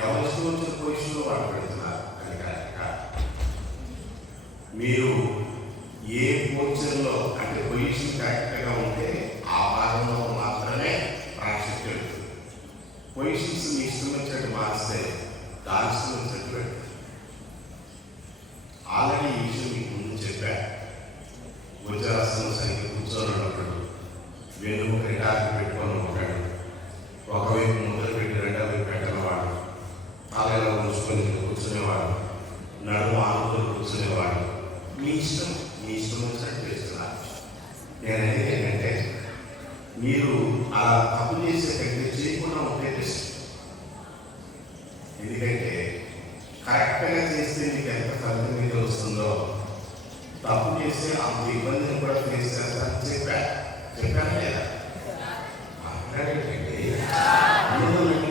ఎవరి ఇష్టం వచ్చిన పొజిషన్లో వాళ్ళు పెడుతున్నారు. అది కరెక్ట్గా మీరు ఏ పొజిషన్లో అంటే పొజిషన్ కరెక్ట్గా ఉంటే ఆ భాగంలో మాత్రమే ప్రాణశక్తి వెళ్తుంది. పొజిషన్స్ మీ ఇష్టం వచ్చినట్టు మారిస్తే దాని ఇష్టం వచ్చినట్టు పెడుతుంది. ఆల్రెడీ ఈ విషయం మీకు ముందు చెప్పా. వజ్రాసనం సరిగ్గా కూర్చొని ఉన్నప్పుడు వెనుక రిటార్కి పెట్టుకొని ఉంటాడు. ఒకవైపు ముద్రలు పెట్టి రెండో వైపు పెట్టినవాడు, తలలో ఉంచుకొని కూర్చునేవాడు, నడుము ఆనుకొని కూర్చునేవాడు. మీ ఇష్టం వచ్చినట్టు చేస్తున్నారు. నేను అనేది ఏంటంటే మీరు అలా తప్పు చేసే కంటే చేయకుండా ఉంటే బెస్ట్. ఎందుకంటే కరెక్ట్గా చేస్తే మీకు ఎంత ఫలితం మీద వస్తుందో, తప్పు చేస్తే అంత ఇబ్బందిని కూడా ఫేస్ చేస్తారని చెప్పాను లేదా?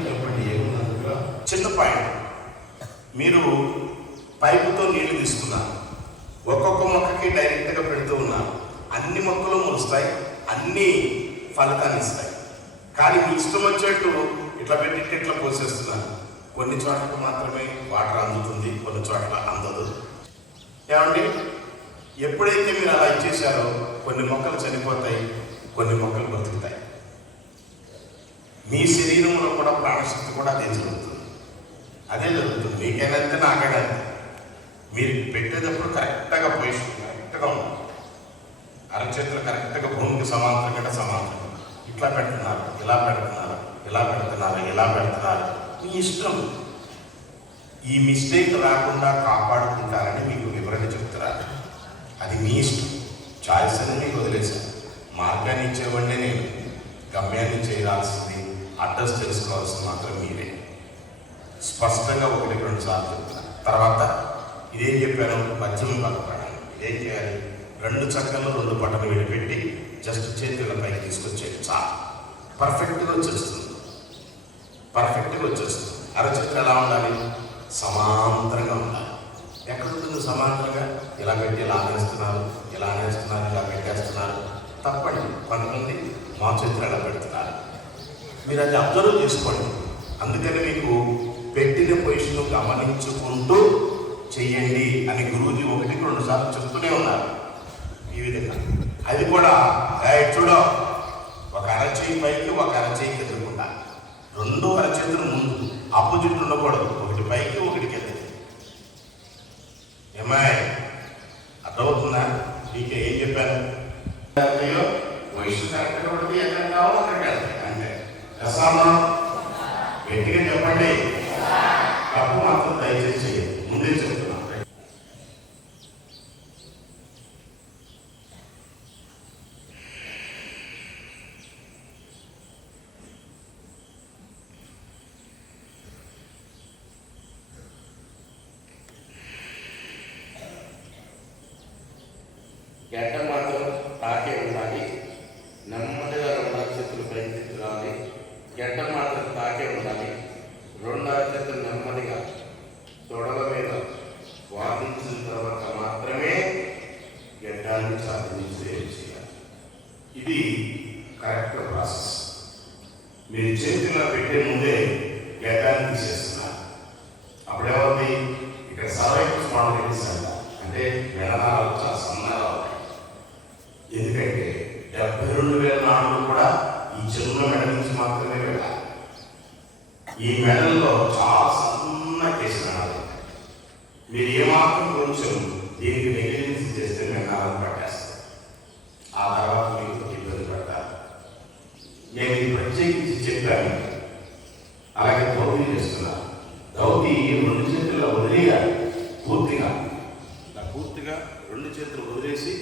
చెప్పండి ఏముంది? చిన్న పాయింట్. మీరు పైపుతో నీళ్లు తీసుకున్నారు, ఒక్కొక్క మొక్కకి డైరెక్ట్గా పెడుతూ ఉన్నారు. అన్ని మొక్కలు మొలుస్తాయి, అన్ని ఫలితాన్ని ఇస్తాయి. కానీ మీ ఇష్టం వచ్చేట్టు ఇట్లా పెట్టి ఇట్లా పోసేస్తున్నారు. కొన్ని చోట్లకు మాత్రమే వాటర్ అందుతుంది, కొన్ని చోట్ల అందదు. ఏమండి, ఎప్పుడైతే మీరు అలా ఇచ్చేసారో కొన్ని మొక్కలు చనిపోతాయి, కొన్ని మొక్కలు బతుకుతాయి. మీ శరీరంలో కూడా ప్రాణశక్తి కూడా అదే జరుగుతుంది. అదే జరుగుతుంది. మీకైనా నాకైనా మీరు పెట్టేటప్పుడు కరెక్ట్గా పొజిషన్ కరెక్ట్గా ఉంది. అరచేతులు కరెక్ట్గా భూమికి సమాంతరంగా ఇట్లా పెడుతున్నారు, ఇలా పెడుతున్నారు, ఇలా పెడుతున్నారు, ఇలా పెడుతున్నారు. మీ ఇష్టం. ఈ మిస్టేక్ రాకుండా కాపాడుకుంటారని మీకు వివరణ చెప్తారు. అది మీ ఇష్టం. చాయిస్ అని మీకు వదిలేశాను. మార్గాన్ని ఇచ్చేవాడినే నేను. గమ్యాన్ని చేయాల్సింది, అడ్రస్ తెలుసుకోవాల్సింది మాత్రం మీరే. స్పష్టంగా 1-2 సార్లు చెప్తాను. తర్వాత ఇదేం చెప్పాను, మధ్యమ పక్కపడాలి. ఏం చేయాలి? 2 చక్కల్లో 2 బట్టలు విడిపెట్టి జస్ట్ చేతుల పైకి తీసుకొచ్చేది చాలు. పర్ఫెక్ట్గా వచ్చేస్తుంది. అరచేతులు ఎలా ఉండాలి? సమాంతరంగా ఉండాలి. ఎక్కడ ఉంటుంది సమాంతరంగా? ఇలా పెట్టి ఇలా అనేస్తున్నారు, ఇలా పెట్టేస్తున్నారు. తప్పండి. కొంతమంది మా చేతులు ఎలా పెడుతున్నారు. మీరు అది అబ్జర్వ్ చేసుకోండి. అందుకని మీకు పెట్టిన పొజిషన్ గమనించుకుంటూ చెయ్యండి అని గురువుజీ 1-2 సార్లు చెప్తూనే ఉన్నారు. ఈ విధంగా అది కూడా చూడ, ఒక అరచేయి పైకి, ఒక అరచేయి కిందకుండా, 2 అరచేతులు ముందు ఆపోజిట్ ఉండకూడదు. ఒకటి పైకి, ఒకటి కిందకి. ఏమాయ్ అర్థమవుతుందా? మీకు ఏం చెప్పాను? వయసు కరెక్ట్గా పడితే ఎక్కడ కావాలో అక్కడికి వెళ్తాయి. అంటే రసామా గట్టిగా చెప్పండి. తప్పు మాత్రం దయచేసి చేయండి. ముందే చెప్తున్నా. గడ్డ మాత్రం తాకే ఉండాలి. నెమ్మదిగా 2 అరచేతులు పైకి రావాలి. గడ్డ మాత్రం తాకే ఉండాలి. 2 అరచేతులు నెమ్మదిగా తొడల మీద వాదించిన తర్వాత మాత్రమే గడ్డాన్ని సాధించేయాలి. ఇది కరెక్ట్ ప్రాసెస్. మీరు చేతిలో పెట్టే ముందే గడ్డాన్ని తీసేస్తున్నారు. అప్పుడేమవుతుంది? ఇక్కడ సర్వైకల్ స్పాండిలైటిస్ అంటారు. అంటే మెడనాలు చాలా సన్నగా ఉంటాయి. ఎందుకంటే 72,000 నాడులు కూడా ఈ చిన్న మెడ నుంచి మాత్రమే వెళ్ళాలి. ఈ మెడల్లో చాలా సన్న కేసు మెడలు ఉంటాయి. మీరు ఏమాత్రం కొంచెం దీనికి నెగ్లిజెన్స్ చేస్తే మెడనాలను పట్టేస్తారు. ఆ తర్వాత మీకు ఇబ్బంది పడతారు. నేను ఇది ప్రత్యేకించి చెప్పాను. అలాగే ధౌతి చేస్తున్నారు. ధౌతి 2 చేతుల్లో వదిలేయాలి. పూర్తిగా 2 చేతులు వదిలేసి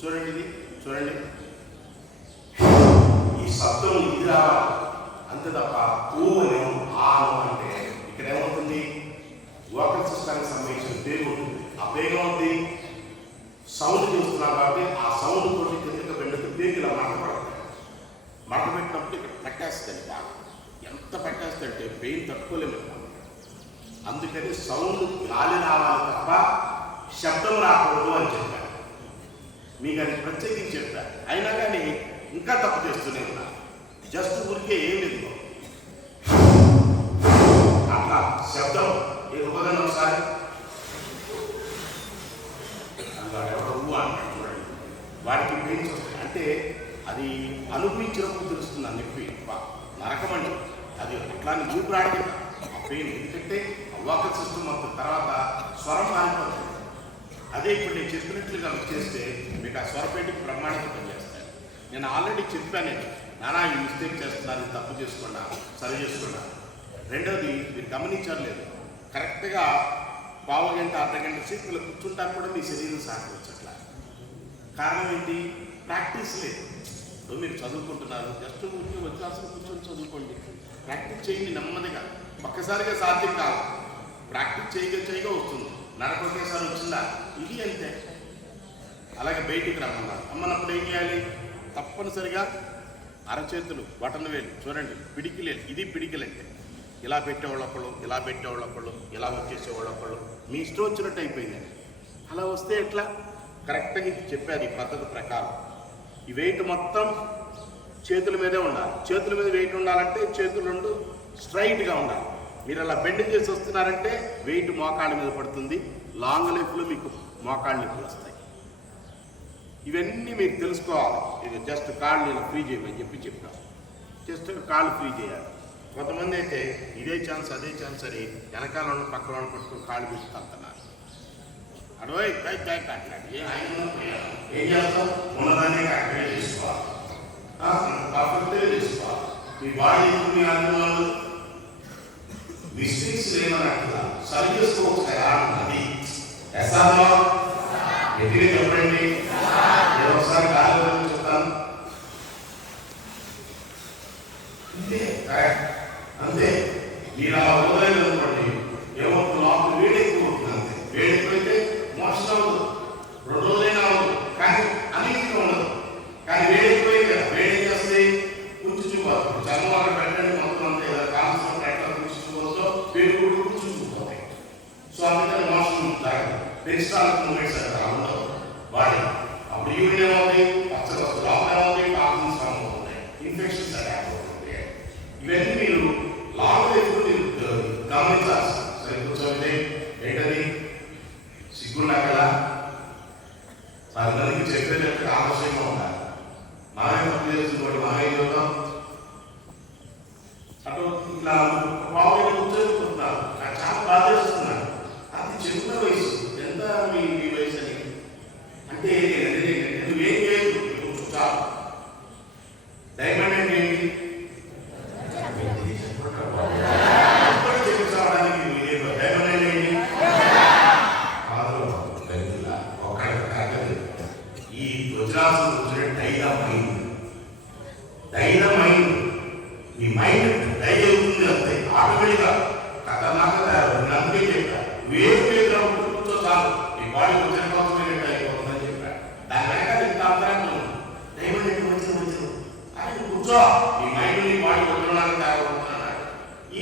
చూడండి, ఇది చూడండి. ఈ శబ్దం ఇది రావాలి అంతే తప్ప ఊను ఆను అంటే ఇక్కడ ఏమవుతుంది? వోకల్ సిస్టానికి సంబంధించిన పేరు ఉంటుంది. ఆ పేరు ఉంది సౌండ్ చూస్తున్నాం కాబట్టి ఆ సౌండ్ తోటి కిందకి వెండుతూ పేరు ఇలా మడత పెట్టినప్పుడు ఇక్కడ పెట్టేస్తుంది. ఎంత పెట్టేస్తుంటే పెయిన్ తట్టుకోలేము. అందుకని సౌండ్ గాలి రావాలి తప్ప శబ్దం రాకూడదు అని చెప్పాను. మీకు అది ప్రత్యేకించి చెప్పాను. అయినా కానీ ఇంకా తప్పు చేస్తూనే ఉన్నా. జస్ట్ ఊరికే ఏం లేదు. అట్లా శబ్దం ఈ ఉపదన్న ఒకసారి అలా ఎవరో అంటాడు చూడండి, వారికి పెయిన్స్ వస్తాయి. అంటే అది అనుభవించినప్పుడు తెలుస్తుంది ఆ నొప్పి నరకమండి. అది అట్లాని ఊపిరాడికి ఆ పెయిన్, ఎందుకంటే వాకల్ సిస్టమ్ మొత్తం తర్వాత స్వరం మారిపోతుంది. అదే ఇప్పుడు నేను చెప్పినట్లుగా చేస్తే మీకు ఆ స్వరపేటికి బ్రహ్మాండంగా పనిచేస్తాయి. నేను ఆల్రెడీ చెప్పాను, నానా ఈ మిస్టేక్ చేస్తున్నారు, తప్పు చేసుకున్నా, సరి చేసుకున్నా. రెండవది మీరు గమనించలేదు, కరెక్ట్గా పావు గంట అర్ధగంట సేపు ఇలా కూర్చుంటా కూడా మీ శరీరం సహకరించట్లా. కారణం ఏంటి? ప్రాక్టీస్ లేదు. ఇప్పుడు మీరు చదువుకుంటున్నారు, జస్ట్ వచ్చాల్సిన కూర్చొని చదువుకోండి, ప్రాక్టీస్ చేయండి నెమ్మదిగా. ఒక్కసారిగా సాధ్యం కాదు, ప్రాక్టీస్ చేయగా వస్తుంది. నడక ఒకేసారి వచ్చిందా? ఇది అంతే. అలాగే బయటికి రమ్మన్నారు, అమ్మన్నప్పుడు ఏం చేయాలి? తప్పనిసరిగా అరచేతులు బటన్ వేలు చూడండి, పిడికిలేదు. ఇది పిడికిలంటే ఇలా పెట్టేవాళ్ళొక్కళ్ళు, ఇలా పెట్టేవాళ్ళొక్కళ్ళు, ఇలా వచ్చేసేవాళ్ళొక్కళ్ళు, మీ ఇష్టం వచ్చినట్టు అయిపోయింది. అలా వస్తే ఎట్లా? కరెక్ట్గా ఇది చెప్పారు ఈ పద్ధతి ప్రకారం. ఈ వెయిట్ మొత్తం చేతుల మీదే ఉండాలి. చేతుల మీద వెయిట్ ఉండాలంటే చేతులు రెండు స్ట్రైట్గా ఉండాలి. మీరు అలా బెండ్ చేసి వస్తున్నారంటే వెయిట్ మోకాళ్ళ మీద పడుతుంది. లాంగ్ లెఫ్ట్లో మీకు మోకాళ్ళ నొప్పులు వస్తాయి. ఇవన్నీ మీరు తెలుసుకోవాలి. ఇది జస్ట్ కాళ్ళు ఇలా ఫ్రీ చేయమని చెప్పాను. జస్ట్ కాళ్ళు ఫ్రీ చేయాలి. కొంతమంది అయితే ఇదే ఛాన్స్ అదే ఛాన్స్ అని వెనకాల ఉన్న పక్కన పట్టుకుని కాళ్ళు తీసుకుంటున్నారు. అడవై కాట్లాడి ఏం చేస్తాం? ఉన్నదాన్ని కరెక్ట్గా చేసుకోవాలి, పర్ఫెక్ట్గా చేసుకోవాలి. మీ బాడీ మీ అనుభవాలు మిస్టేక్స్ లేవన్నట్టుగా సరి చేసుకోవచ్చు కదా అది. ఎస్ఆర్లో ఎదిగి చెప్పండి, నేను ఒకసారి కాదు చెప్తాను. అంతే కరెక్ట్, అంతే. మీరు అలా వదలేదు అనుకోండి, ఏమవుతుంది? లోపల వేడెక్కువ అవుతుంది. అంతే, వేడెక్కువైతే మోషన్ అవ్వదు, 2 రోజులైనా అవ్వదు, కానీ అన్నింటిలో ఉండదు. కానీ వేడెక్కువైతే కదా, వేడేం చేస్తుంది? కూర్చుపోతుంది. చర్మం పెట్టండి మొత్తం అంతే కదా, కాన్సెప్ట్ ఎట్లా కూర్చుకోవచ్చో వేడి కూడా కూర్చుకుపోతాయి. సో అందుకని మోషన్ జరగదు. పెరిస్టాల్టిక్ మూమెంట్స్ అక్కడ ఉండవు బాడీ. అప్పుడు యూరిన్ ఏమవుతుంది? పచ్చగా వస్తుంది. లోపల ఏమవుతుంది? టాక్సిన్స్ ఫామ్ అవుతుంది, ఇన్ఫెక్షన్స్ అటాక్ అవుతుంది. ఇవన్నీ మీరు లాంగ్ లైఫ్ గమనించాల్సి. సరే కూర్చోండి. ఏంటది? సిగ్గున్నా కదా, 10 మందికి చెప్పేటప్పుడు ఆలస్యంగా ఉండాలి. మనమే తప్పు చేస్తున్నప్పుడు మనమే చూద్దాం. అటు ఇట్లా బాగా కూర్చోనుకుంటున్నారు, నాకు చాలా బాధ చేస్తున్నాను. అది చిన్న వయసు. ఎంత మీ వయసు అని అంటే నువ్వేం చేయదు, చాలు. డైమండ్ అంటే ఏంటి? చెప్పించడానికి డైమండ్ అంటే ఏంటి? ఈ గుజరాత్ కూర్చునే డైనమైండ్. మీ మైండ్ డై అవుతుంది అంతే, ఆటోమేటిక్గా ఖతర్నాక తయారవుతుంది. అందుకే చెప్పా, వేరు కూర్చో చాలు, మీ బాడీ కొంచెం కోసమైనట్టు అయిపోతుందని చెప్పాడు. దాని వెనక ఇంత అంతరంగా ఉంది. డైమండ్ ఎక్కడ వచ్చింది అని కూర్చో, మీ మైండ్ మీ బాడీ కొట్టడానికి తయారవుతున్నాడు.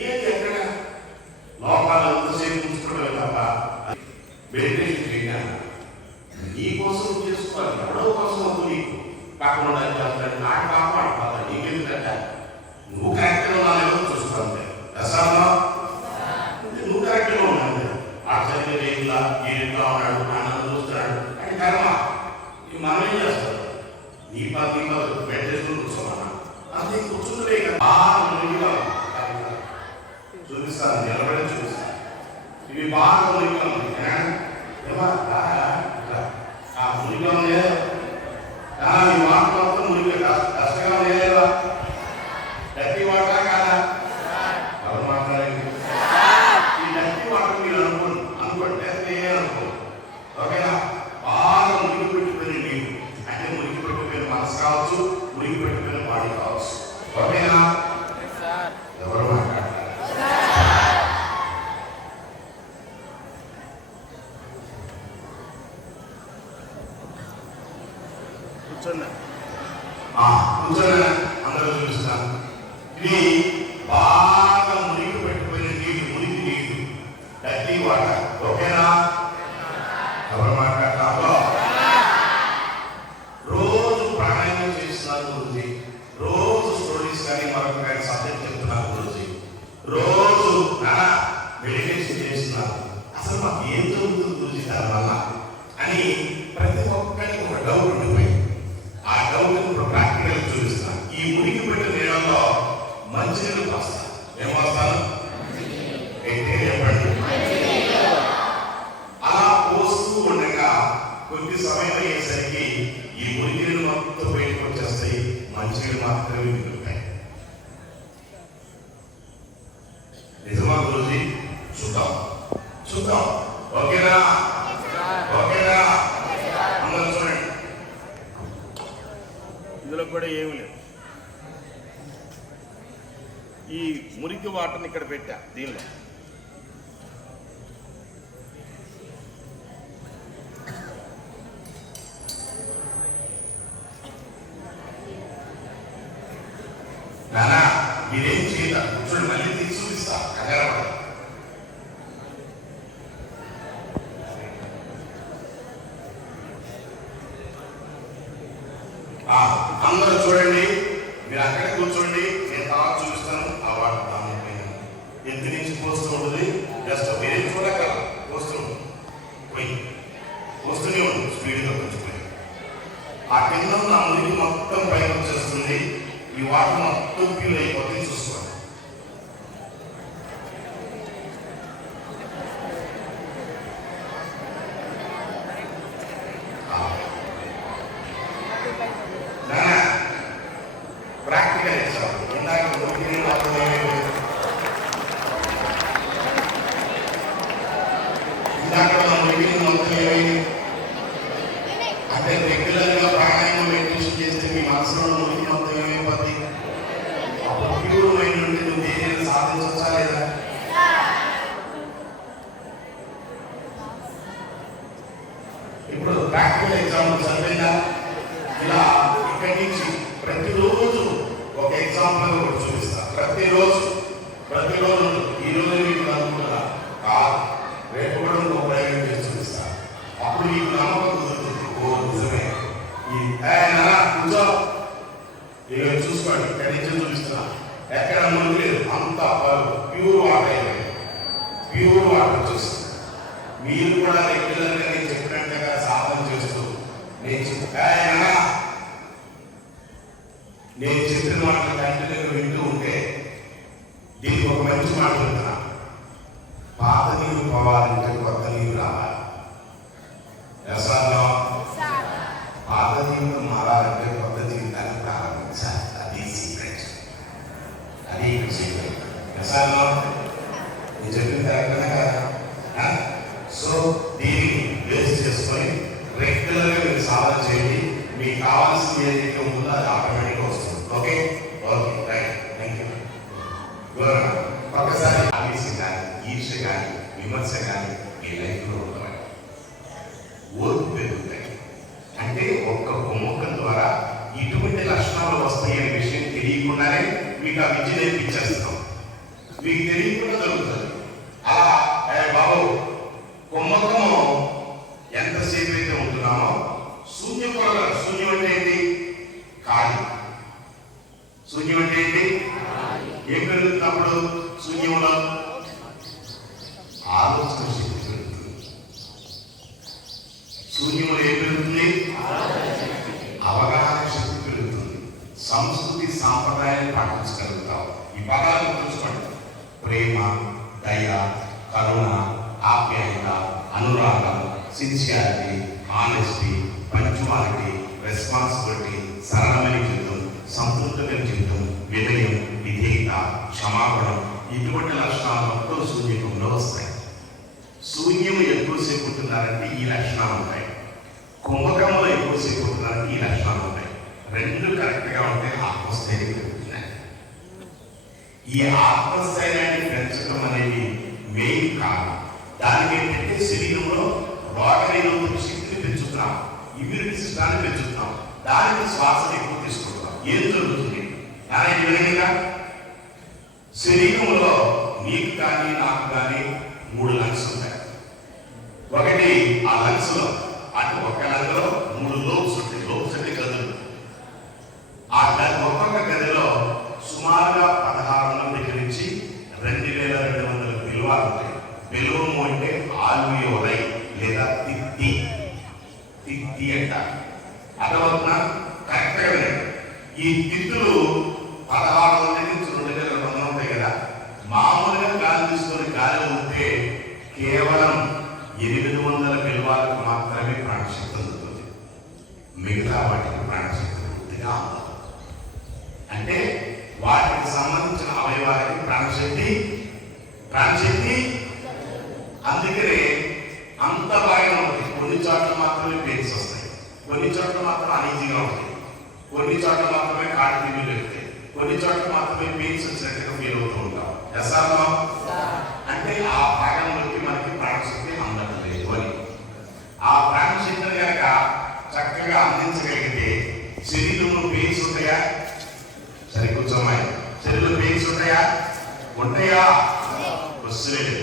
ఏది ఎక్కడ లోపాలు ఎంతసేపు ఉంచుకోవడమే తప్ప మెడిటేషన్ చేయాలి. నీ కోసం చేసుకోవాలి, ఎవడో కోసం వద్దు. నీకు పక్కన ఉండాలి చేస్తాడు, నాకు కాపాడుకోవాలి. నీకెందుకంటే నువ్వు కరెక్ట్గా ఉన్నావు చూసుకోవాలి. దశాలో నువ్వు కరెక్ట్గా ఉన్నావు. ఆశ్చర్య రేగులా ఏడుగా ఉన్నాడు, ఆనందం చూస్తున్నాడు అని కర్మ. మనం ఏం చేస్తాం? నీ పద్ధతిలో పెట్టేసుకుని కూర్చోమన్నా అంతే. కూర్చుంటే చూపిస్తాను, నిలబడి చూపిస్తాను. ఇవి బాగా మునిగా ఉంది. ఆ మునిగా ఉంది, ఈ మాట మొత్తం మునిగి కష్టంగా లేదా? డర్టీ వాటర్ కాదా? ఎవరు మాట్లాడండి. ఈ డర్టీ వాటర్ మీరు అనుకోండి అనుకో, ఓకేనా? బాగా మునిగి పెట్టుకుని నీరు అంటే మునిగి పెట్టుకుని మనసు కావచ్చు, మునిగి పెట్టుకుని బాడీ కావచ్చు, ఓకేనా? ఎవరు మాట్లాడతారు? కూర్చోండి, కూర్చోండి, అందరూ చూపిస్తాను. ఇది బాగా మునిగి పెట్టుకుని నీరు, మునిగి నీరు, డర్టీ వాటర్, ఓకేనా? ఎవరు మాట్లాడతారో? రోజు ప్రాణాయామం చేస్తున్నారు గురించి, రోజు స్టోరీస్ కానీ మరొక కానీ సబ్జెక్ట్ చెప్తున్నారు గురించి, రోజు మెడిటేషన్ అని ప్రతి ఒక్కరికి ఒక డౌట్ ఉండిపోయింది. ఆ డౌట్ ఇప్పుడు ప్రాక్టికల్ చూపిస్తాను. ఈ మురికి పెట్టిన నీళ్ళలో మంచినీళ్ళు వస్తాను. ఏం వస్తాను చెప్పండి. అలా పోస్తూ ఉండగా కొద్ది సమయం అయ్యేసరికి ఈ మురికి నీళ్ళు మొత్తం బయటకు వచ్చేస్తాయి, మంచినీళ్ళు మాత్రమే మిగులుతాయి. నిజమా గురూజీ? చూద్దాం చూద్దాం. ఓకేనా? ఓకేనా? అందరూ చూడండి. ఇందులో కూడా ఏమి లేదు. ఈ మురికి వాటర్ని ఇక్కడ పెట్టా. దీనిలో నానా మీరేం చేయాలి? కూర్చొని మళ్ళీ తీసి చూపిస్తా. కదలబడ అందరూ చూడండి. మీరు అక్కడే కూర్చోండి, నేను తర్వాత చూపిస్తాను. ఆ వాటర్ దానిపైన ఎంత నుంచి పోస్తూ ఉంటుంది. జస్ట్ మీరేం చూడగల పోస్తూ పోయి పోస్తూనే ఉంటుంది స్పీడ్గా కొంచెం. ఆ కింద నా మురికి మొత్తం పైన వచ్చేస్తుంది. ఈ వాటర్ మొత్తం ప్యూర్ అయిపోతుంది. చూసుకోండి. Practical example. ఇందాక మురికి మొత్తం ఏమైంది అంటే రెగ్యులర్గా ప్రాణాయామం మెడిటేషన్ చేస్తే మీ మనసులో మురికి మొత్తం ఏమైపోద్ది? అప్పుడు ప్యూర్ మైండ్ నుండి నువ్వు దేనిని సాధించవచ్చా లేదా? ఇప్పుడు ప్రాక్టికల్ ఎగ్జాంపుల్ సరిపోయిందా? ఇలా ఇక్కడి నుంచి ప్రతిరోజు ఒక ఎగ్జాంపుల్ ఒకటి చూపిస్తా. ప్రతిరోజు ఈ రోజు మీకు అనుకుంటున్నా కాదు, రేపు కూడా ఒక ప్రయోగం చేసి చూపిస్తా. అప్పుడు మీకు నమ్మకం కుదురుతుంది. ఓ నిజమే. కూర్చో, ఇక చూసుకోండి. ఇక్కడి నుంచి చూపిస్తున్నా. ఎక్కడ ముందు లేదు, అంత ప్యూర్ వాటర్. ప్యూర్ వాటర్ చూస్తుంది. మీరు కూడా రెగ్యులర్గా నేను చెప్పినట్టుగా సాధన చేస్తూ నేను చెప్పిన మాటలు కంటిన్యూగా వింటూ ఉంటే దీనికి ఒక మంచి మాట చెప్తున్నా. పాత నీరు పోవాలంటే కొత్త నీరు రావాలి. వ్యవసాయంలో పాత నీరు మారాలంటే కొత్త జీవితాన్ని ప్రారంభించాలి. అది సీక్రెట్. అది సీక్రెట్. వ్యవసాయంలో నేను చెప్పిన కరెక్ట్నే కదా? సో దీన్ని బేస్ చేసుకొని రెగ్యులర్గా మీరు సాధన చేయండి. మీకు కావాల్సింది ఏదైతే ఉందో అది ఆటోమేటిక్గా వస్తుంది. Okay okay right. Thank you. ఒకసారి ఆవేశం కానీ, ఈర్ష కానీ, విమర్శ కానీ మీ లైఫ్లో ఉండవాలి. ఓర్పు పెరుగుతాయి. అంటే ఒక్క కుమ్మకం ద్వారా ఇటువంటి లక్షణాలు వస్తాయి అనే విషయం తెలియకుండానే మీకు ఆ విద్య నేర్పించేస్తాం. మీకు తెలియకుండా జరుగుతుంది. అలా బాబు కుమ్మకము ఎంతసేపు అయితే ఉంటున్నామో శూన్యం కూడా. శూన్యం అంటే ఏంటి? ఖాళీ. శూన్యం అంటే ఏంటి? ఏం పెరుగుతున్నప్పుడు శూన్యంలో ఆలోచన శక్తి పెరుగుతుంది. శూన్యంలో ఏం పెరుగుతుంది? అవగాహన శక్తి పెరుగుతుంది. సంస్కృతి సాంప్రదాయాన్ని పాటించగలుగుతాం. ఈ పదాలు గుర్తుంచుకోండి. ప్రేమ, దయ, కరుణ, ఆప్యాయత, అనురాగం, సిన్సియారిటీ, ఆనెస్టీ, పంచువాలిటీ, రెస్పాన్సిబిలిటీ, సరళమైన జీవితం, సంతృప్తమైన జీవితం, వినయం, విధేయత, క్షమాపణం, ఇటువంటి లక్షణాలు మొత్తం శూన్యంలో వస్తాయి. శూన్యం ఎక్కువసేపు ఉంటున్నారంటే ఈ లక్షణాలు ఉంటాయి. కుంభకంలో ఎక్కువసేపు ఉంటున్నారంటే ఈ లక్షణాలు ఉంటాయి. రెండు కరెక్ట్గా ఉంటే ఆత్మస్థైర్యం పెరుగుతున్నాయి. ఈ ఆత్మస్థైర్యాన్ని పెంచడం అనేది మెయిన్ కారణం. దానికి ఏంటంటే శరీరంలో రోగనిరోధక శక్తిని పెంచుతున్నాం, ఇమ్యూనిటీ సిస్టాన్ని పెంచుతున్నాం. దానికి శ్వాసను ఎక్కువ తీసుకుంటున్నాం. ఏం జరుగుతుంది? ఈ విధంగా శరీరంలో నీకు కానీ నాకు కానీ 3 లంగ్స్ ఉంటాయి. ఒకటి ఆ లంగ్స్ లో అంటే ఒక లంగ్లో 3 లోబ్స్ ఉంటాయి. లోబ్స్ అంటే గదులు. ఆ ఒక్కొక్క గదిలో సుమారుగా 1600 దగ్గర నుంచి 2200 బిల్వాలు ఉంటాయి. బిల్వము అంటే ఆల్వియోలై లేదా తిత్తి. వాటికి సంబంధించిన అవయవాలకి ప్రాణశక్తి అందుకనే అంత బాగా ఉంటుంది. కొన్ని చోట్ల మాత్రమే పెయిన్స్ వస్తాయి, కొన్ని చోట్ల మాత్రం అనీజీగా ఉంటాయి, కొన్ని చోట్ల మాత్రమే కాళ్ళు తిమ్మిలు వెళ్తాయి, కొన్ని చోట్ల మాత్రమే పెయిన్స్ వచ్చినట్టుగా ఫీల్ అవుతూ ఉంటాం. ఎస్ఆర్లో అంటే ఆ భాగంలోకి మనకి ప్రాణశక్తి అందడం లేదు అని. ఆ ప్రాణశక్తిని కనుక చక్కగా అందించగలిగితే శరీరంలో పెయిన్స్ ఉంటాయా? సరే కూర్చోమ్మాయి, శరీరంలో పెయిన్స్ ఉంటాయా? వస్తుంది.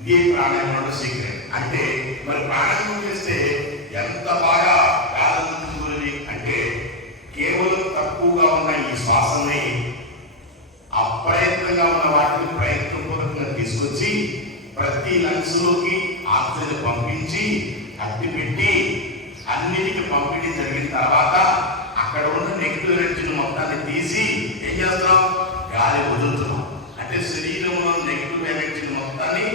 ఇదే ప్రాణాయామంలో సీక్రెట్. అంటే మరి ప్రాణాయామం చేస్తే ఎంత బాగా ప్రారంభించుకున్నది అంటే కేవలం తక్కువగా ఉన్న ఈ శ్వాసని అప్రయత్నంగా ఉన్న వాటిని ప్రయత్నపూర్వకంగా తీసుకొచ్చి ప్రతి లంగ్స్ లోకి ఆక్సిజన్ పంపించి అట్టి పెట్టి అన్నిటికీ పంపిణీ జరిగిన తర్వాత అక్కడ ఉన్న నెగిటివ్ ఎనర్జీని మొత్తాన్ని తీసి ఏం చేస్తున్నాం? గాలి వదులుతున్నాం. అంటే శరీరంలో నెగిటివ్ ఎనర్జీని మొత్తాన్ని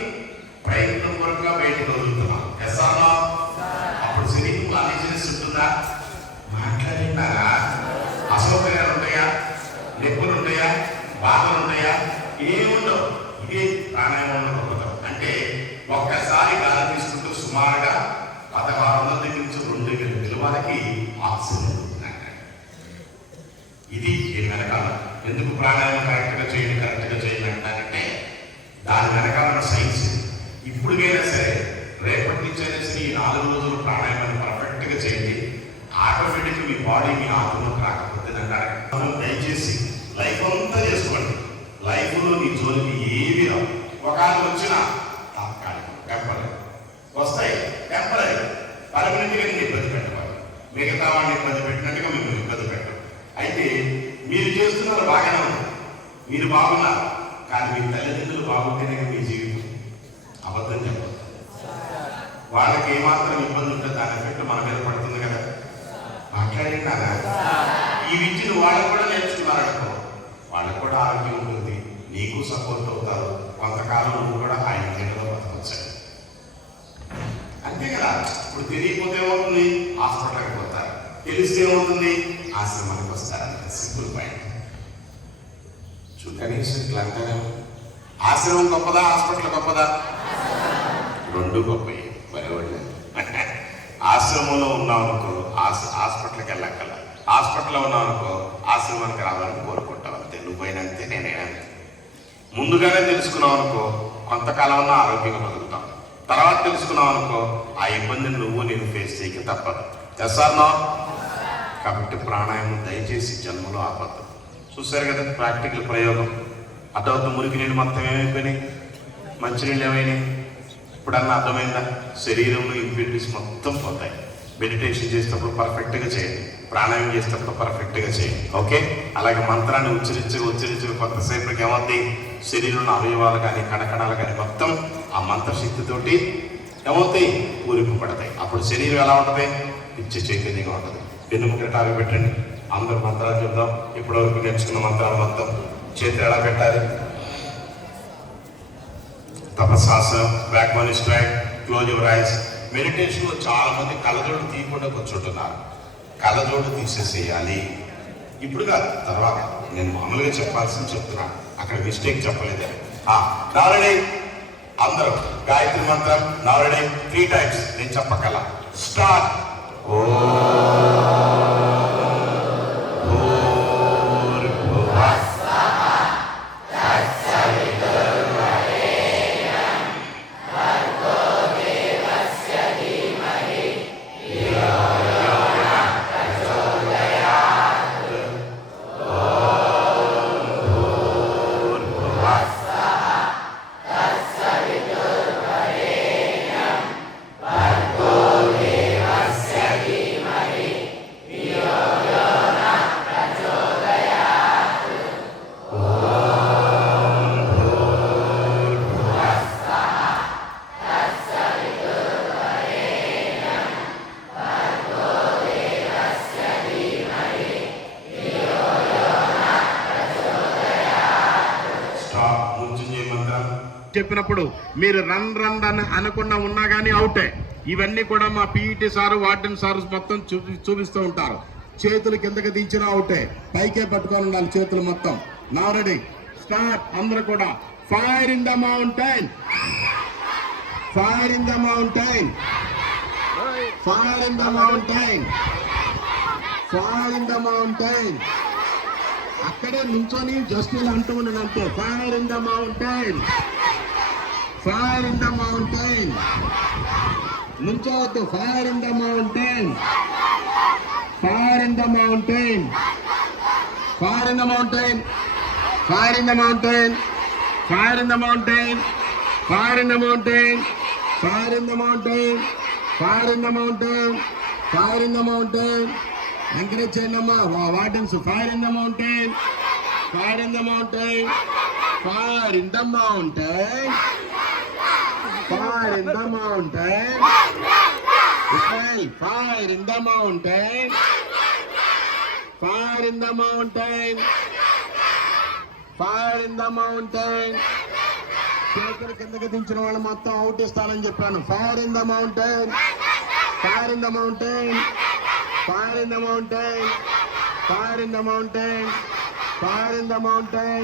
ప్రయత్నపూర్వకంగా బయటకు వదులుతున్నాం. ఎస్ఆర్లో అప్పుడు శరీరంలో అన్నిజనెస్ ఉంటుందా? మాట్లాడినారా? అసౌకర్యాలు ఉంటాయా? నొప్పులు ఉంటాయా? బాధలు ఉంటాయా? ఏముండవు. ఇదే ప్రాణాయామంలో గొప్పతనం. అంటే ఒక్కసారి గాలి తీసుకుంటూ సుమారుగా 1600 దగ్గర నుంచి 2000 నిలవాలకి ఆక్సిజన్ ఉంటుందంట. ఇది దీని వెనకాల ఎందుకు ప్రాణాయామం కరెక్ట్గా చేయండి అంటారంటే దాని వెనకాల సైన్స్. ఇప్పుడుకైనా సరే రేపటి నుంచి అయినా సరే ఈ 4 రోజులు ప్రాణాయామాన్ని పర్ఫెక్ట్గా చేయండి. ఆటోమేటిక్గా మీ బాడీ మీ ఆత్మలోకి రాకపోతుంది అంటారు. దయచేసి లైఫ్ అంతా చేసుకోండి. లైఫ్లో నీ జోలికి ఏవి రావు. ఒకళ్ళు వచ్చినా తాత్కాలికం, టెంపరీ వస్తాయి. టెంపరీ పర్మనెంట్గా నేను ఇబ్బంది పెట్టవాలి. మిగతా వాడిని ఇబ్బంది పెట్టినట్టుగా మిమ్మల్ని ఇబ్బంది పెట్టాలి. అయితే మీరు చేస్తున్నారు బాగానే ఉంది, మీరు బాగున్నారు. కానీ మీ తల్లిదండ్రులు బాగుంటేనే మీ జీవితం. అబద్ధం చెప్పదు. వాళ్ళకి ఏమాత్రం ఇబ్బంది ఉంటే దాని ఎఫెక్ట్ మన మీద పడుతుంది కదా. మాట్లాడినారా? ఈ విద్యను వాళ్ళకు కూడా నేర్చుకున్నారనుకో, వాళ్ళకు కూడా ఆరోగ్యం ఉంటుంది, నీకు సపోర్ట్ అవుతారు. కొంతకాలం నువ్వు కూడా ఆయన నీళ్ళలో బతకొచ్చాడు. అంతే కదా. ఇప్పుడు తెలియకపోతే ఏమవుతుంది? హాస్పిటల్కి పోతారు. తెలిస్తే ఏమవుతుంది? ఆశ్రమానికి వస్తారంటే సింపుల్ పాయింట్. కనీసం ఇట్లా అంటారేమో. ఆశ్రమం గొప్పదా? హాస్పిటల్ గొప్పదా? రెండు గొప్పవి. మరొకటి ఆశ్రమంలో ఉన్నామనుకో హాస్పిటల్కి వెళ్ళక్కల, హాస్పిటల్లో ఉన్నామనుకో ఆశ్రమానికి రావాలని కోరుకుంటావు. అంతే. నువ్వైనంతే నేనైనంతే. ముందుగానే తెలుసుకున్నావు అనుకో కొంతకాలం ఉన్నా ఆరోగ్యంగా బతుకుతాం. తర్వాత తెలుసుకున్నావు అనుకో ఆ ఇబ్బందిని నేను ఫేస్ చేయక తప్పదు. ఎస్ఆర్నో? కాబట్టి ప్రాణాయామం దయచేసి జన్మలో ఆపద్దు. చూసారు కదా ప్రాక్టికల్ ప్రయోగం. అటవద్దు మురికి నీళ్ళు మొత్తం ఏమైపోయినాయి, మంచినీళ్ళు ఏమైనాయి. ఇప్పుడన్నా అర్థమైందా? శరీరంలో ఇంప్యూరిటీస్ మొత్తం పోతాయి. మెడిటేషన్ చేసేటప్పుడు పర్ఫెక్ట్గా చేయండి, ప్రాణాయామం చేసేటప్పుడు పర్ఫెక్ట్గా చేయండి. ఓకే. అలాగే మంత్రాన్ని ఉచ్చరించి కొంతసేపటికి ఏమవుతాయి? శరీరంలో అవయవాలు కానీ కణకణాలు కానీ మొత్తం ఆ మంత్రశక్తితోటి ఏమవుతాయి? పూరింపబడతాయి. అప్పుడు శరీరం ఎలా ఉంటుంది? పిచ్చి చైతన్యంగా ఉంటుంది. వెన్నుముక టావి పెట్టండి. అందరూ మంత్రాలు చెప్దాం. ఇప్పటివరకు నేర్చుకున్న మంత్రాలు మొత్తం చేతులు ఎలా పెట్టాలి? తపస్సాసనం, back bone strike, close your eyes. మెడిటేషన్లో చాలా మంది కళ్ళజోడు తీయకుండా కూర్చుంటున్నారు. కళ్ళజోడు తీసేసేయాలి. ఇప్పుడు కాదు, తర్వాత. నేను మామూలుగా చెప్పాల్సింది చెప్తున్నాను, అక్కడ మిస్టేక్ చెప్పలేదే. నారెడీ అందరూ గాయత్రి మంత్రం నారెడీ 3 times నేను చెప్పగల. స్టార్ట్. ఓ చెప్పినప్పుడు మీరు రన్ అని అనకుండా ఉన్నా కానీ అవుటే. ఇవన్నీ కూడా మా పీఈటీ సారు వార్డెన్ సారు మొత్తం చూపిస్తూ ఉంటారు. చేతులు కిందకి దించినా అవుటే, పైకే పట్టుకొని ఉండాలి చేతులు మొత్తం. Now ready. Start. అందరూ కూడా. Fire in the mountain. Fire in the mountain. Fire in the mountain. Fire in the mountain. అక్కడే నుంచొని జస్ట్ ఇలా అంటూ ఉన్నాను అంతే. Fire in the mountain. Fire in the mountain. నుంచోవద్దు. Fire in the mountain. Fire in the mountain. Fire in the mountain. Fire in the mountain. Fire in the mountain. Fire in the mountain. Fire in the mountain. Fire in the mountain. Fire in the mountain. Encourage cheyanడమ్మా wardens. Fire in the mountain. Fire in the mountain. Fire in the mountain. Fire in the mountain. Ismail, fire in the mountain. Fire in the mountain. Fire in the mountain. చేతులు కిందకి దించిన వాళ్ళు మొత్తం out ఇస్తానని చెప్పాను. Fire in the mountain. Fire in the mountain. Fire in the mountain. Fire in the mountain. Fire in the mountain.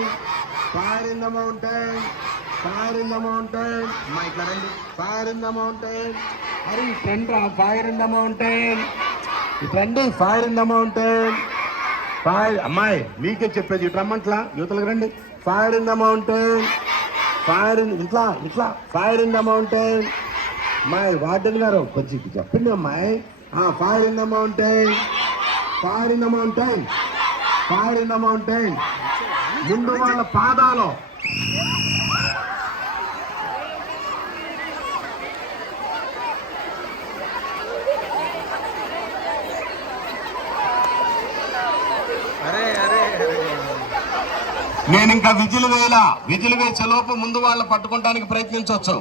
Fire in the mountain. Fire in the mountain. My current. Fire in the mountain. Hurry, friend. Fire in the mountain. Friend, fire in the mountain. Fire. అమ్మాయి మీకే చెప్పేది ఇటు రమ్మంట్లా యువతలకు రండి. Fire in the mountain. Fire in ఇట్లా Fire in the mountain. అమ్మాయి warden గారు కొంచెం చెప్పండి అమ్మాయి. Fire in the mountain. Fire in the mountain. Fire in the mountain. ముందు వాళ్ళ పాదాలు నేను ఇంకా విజిల్ వేసేలోపు ముందు వాళ్ళు పట్టుకోవడానికి ప్రయత్నించవచ్చు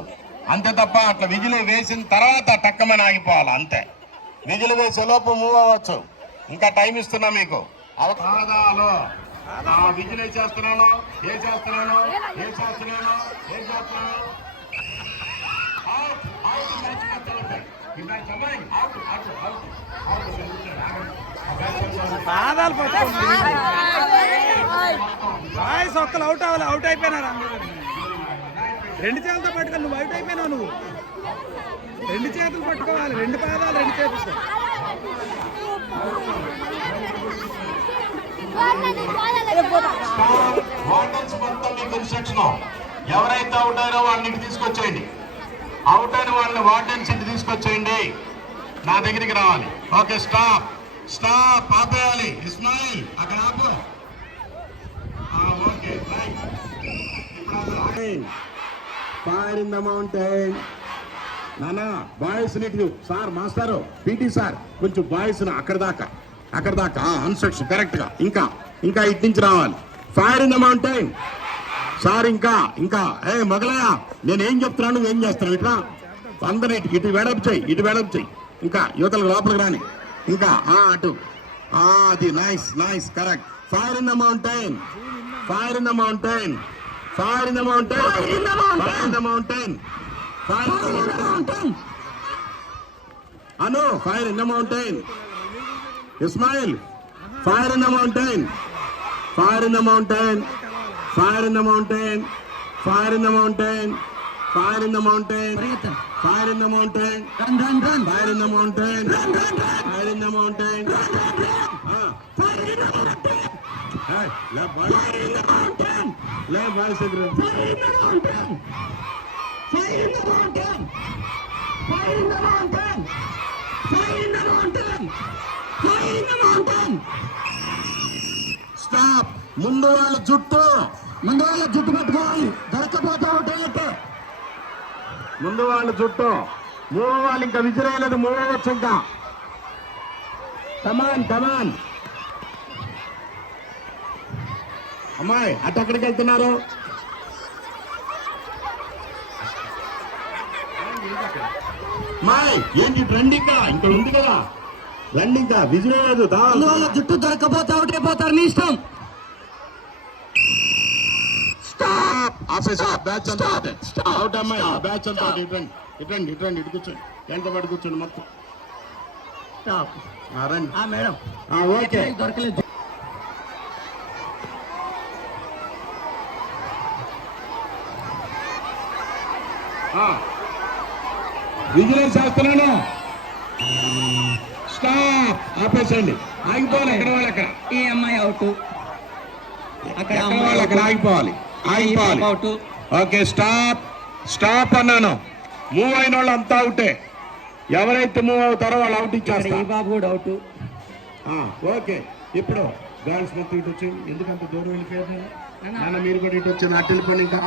అంతే తప్ప అట్లా విజిల్ వేసిన తర్వాత టక్కమని ఆగిపోవాలి అంతే. విజిల్ వేసేలోపు మూవ్ అవ్వచ్చు. ఇంకా టైం ఇస్తున్నా మీకు. పాదాలు విజిల్ వేసేస్తున్నాను. పాదాలు పట్టుకోండి. బాయ్స్ ఒక్కరు అవుట్ అవ్వాలి. అవుట్ అయిపోయినారా? రెండు చేతులతో పట్టుకోవాలి. నువ్వు అవుట్ అయిపోయినావు. నువ్వు రెండు చేతులు పట్టుకోవాలి. రెండు పాదాలు రెండు చేతులతో. ఎవరైతే అవుట్ అయ్యారో వాళ్ళని తీసుకొచ్చేయండి. అవుట్ అయిన వాళ్ళని వార్డెన్స్ ఇంటి తీసుకొచ్చేయండి. నా దగ్గరికి రావాలి. ఓకే, స్టాప్ ఆపేయాలి. ఇస్మాయిల్ అక్కడ ఆపు. Okay, fire in the mountain. నానా బాయ్స్ నీటి సార్ మాస్టారు పీటీ సార్ కొంచెం బాయ్స్ అక్కడ దాకా అన్స్ట్రక్షన్ కరెక్ట్ గా ఇంకా ఇటు నుంచి రావాలి. Fire in the mountain sir. ఇంకా మొగలయ్య నేనేం చెప్తున్నాను నువ్వేం చేస్తున్నావు? ఇట్లా అందరూ ఇటు వెడప్ చేయి. ఇంకా యువతలకు లోపలికి రాని. ఇంకా అటు అది nice correct. Fire in the mountain. Fire in the mountain. Fire in the mountain. Fire in the mountain. Fire in the mountain. Fire in the mountain. Anu, fire in the mountain. Ismail, fire in the mountain. Fire in the mountain. Fire in the mountain. Fire in the mountain. Fire in the mountain. Fire in the mountain. Run. Fire in the mountain. Run. Fire in the mountain. Fire in the mountain. Hey, fire in the mountain. Fire in the mountain. Fire in the mountain. Fire in the mountain. Fire in the mountain. Fire in the mountain. Stop. ముందు వాళ్ళ జుట్టు పట్టుకోవాలి. దొరకపోతే ఒకటి. ముందు వాళ్ళ జుట్టు move అవ్వాలి. ఇంకా విజయలేదు. మూవ్ అవ్వచ్చు. ఇంకా కమాన్. అమ్మాయి అటు ఎక్కడికి వెళ్తున్నారు? అమ్మాయి ఏంటి రండి. ఇంకా ఉంది కదా రండి. ఇంకా విజయం లేదు. వాళ్ళ జుట్టు దొరకపోతే అవుట్ అయిపోతారు. మీ ఇష్టం. బ్యాచ్ అంతా అవుట్. అమ్మాయి బ్యాచ్ అంతా ఇటు కూర్చోండి. ఎంత పడి కూర్చోండి మొత్తం. రండి మేడం. ఓకే దొరకలేదు. విజిలెన్స్ చేస్తున్నాను. స్టాప్. ఆపేసండి. ఆగిపోవాలి. ఎక్కడ వాళ్ళు అక్కడ. ఈ అమ్మాయి అవుట్. అక్కడ ఎక్కడ వాళ్ళు అక్కడ ఆగిపోవాలి. ఆగిపోవాలి. అవుట్. Okay stop. స్టాప్ అన్నాను. మూవ్ అయిన వాళ్ళు అంతా అవుటే. ఎవరైతే మూవ్ అవుతారో వాళ్ళు అవుట్ ఈ ఇచ్చేస్తారు. బాబు కూడా అవుట్. ఓకే ఇప్పుడు గర్ల్స్ మొత్తం ఇటు వచ్చి ఎందుకంత దూరం వెళ్ళిపోయారు నాన్న? మీరు కూడా ఇటు వచ్చి అటు వెళ్ళిపోండి. ఇంకా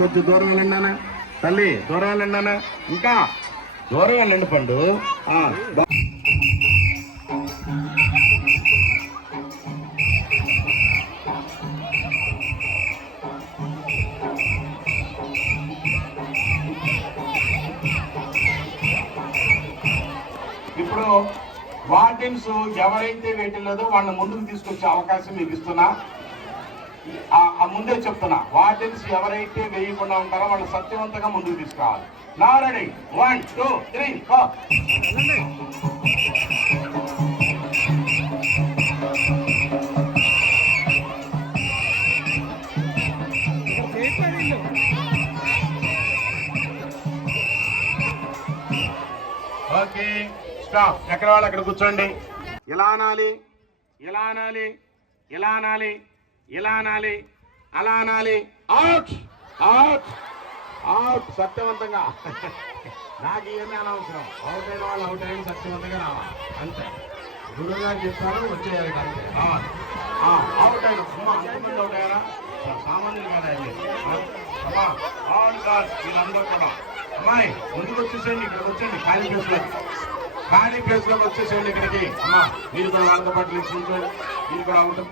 కొంచెం దూరం వెళ్ళండి నాన్న. తల్లి దూరం వెళ్ళండి నాన్న. ఇంకా దూరం వెళ్ళండి పండు. ఇప్పుడు వార్డెన్స్ ఎవరైతే వేయట్లేదో వాళ్ళని ముందుకు తీసుకొచ్చే అవకాశం మీకు ఇస్తున్నా. ముందే చెప్తున్నా, వార్డెన్స్ ఎవరైతే వేయకుండా ఉంటారో వాళ్ళు సత్యవంతంగా ముందుకు తీసుకురావాలి. నా రెడీ 1 2 3 4. Okay stop. ఎక్కడ వాళ్ళు అక్కడ కూర్చోండి. ఇలా అనాలి, ఇలా అనాలి, ఇలా అనాలి, ఇలా అనాలి, అలా అనాలి. Out out out. సత్యవంతంగా. నాకు ఏమీ అనవసరం. అవుట్ అయిన వాళ్ళు అవుట్ అయిన సత్యవంతంగా రావాలి అంతే. గురువు గారు చెప్తారు వచ్చేయాలి అంతే. రావాలి. అవుట్ అయిన అంతమంది అవుట్ అయ్యారా? సామాన్యులు కదా అమ్మా. ఆల్ గాడ్ వీళ్ళందరూ కూడా. అమ్మాయి ముందుకు వచ్చేసేయండి. ఇక్కడికి వచ్చేయండి. ఖాళీ ప్లేస్లోకి. ఖాళీ ప్లేస్లోకి వచ్చేసేయండి ఇక్కడికి. అమ్మా మీరు కూడా వాళ్ళతో పాటు కూర్చోండి. మీరు కూడా అవుట్.